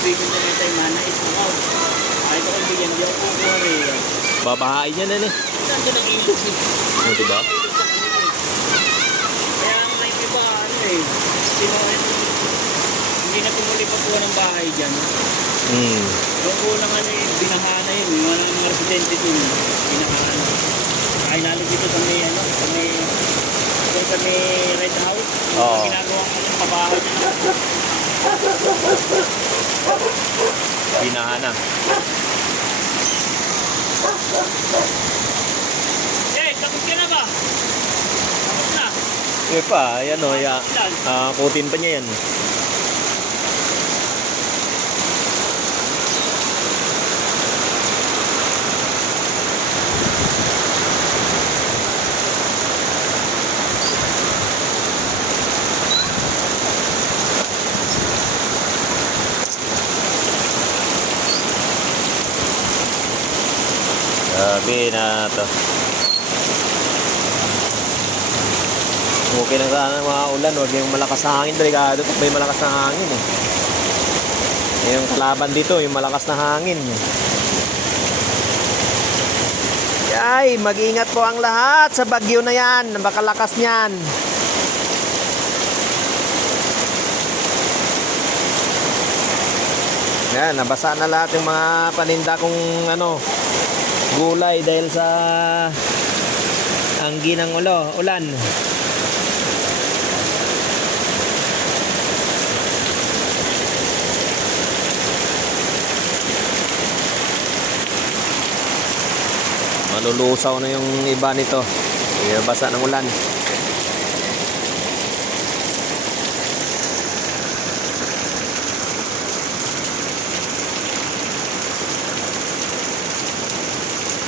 kaibigan ko na tayo mana is ako. Kahit ako bigyan, di ako kukuha rin. Babahain yan yan eh. Saan ka nag-ilog eh? O, diba? Kaya may iba ano eh. Sino hindi na tumuli pa po ng bahay dyan. Hmm. Yung unang ano eh, binahana yun. Yung mga, residente dun. Binahana. Kaya nalit dito sa may ano, sa may sa may red house. Oo. ginagawa ko ng pabahay dyan. Pinahana. Eh, tapos ka na ba? Tapos na. Yung pa, yan o. Ya, ah, kutin pa niya yan. Sabi na to. Okay lang sana mga ulan, huwag yung malakas na hangin. Delikado pag may malakas na hangin eh. Yung kalaban dito, yung malakas na hangin. Ay, mag-ingat po ang lahat sa bagyo na yan. Napakalakas niyan. Yan, nabasa na lahat yung mga paninda kong ano, gulay dahil sa anggi ng ulo, ulan. Malulusaw na yung iba nito. Kaya basa ng ulan.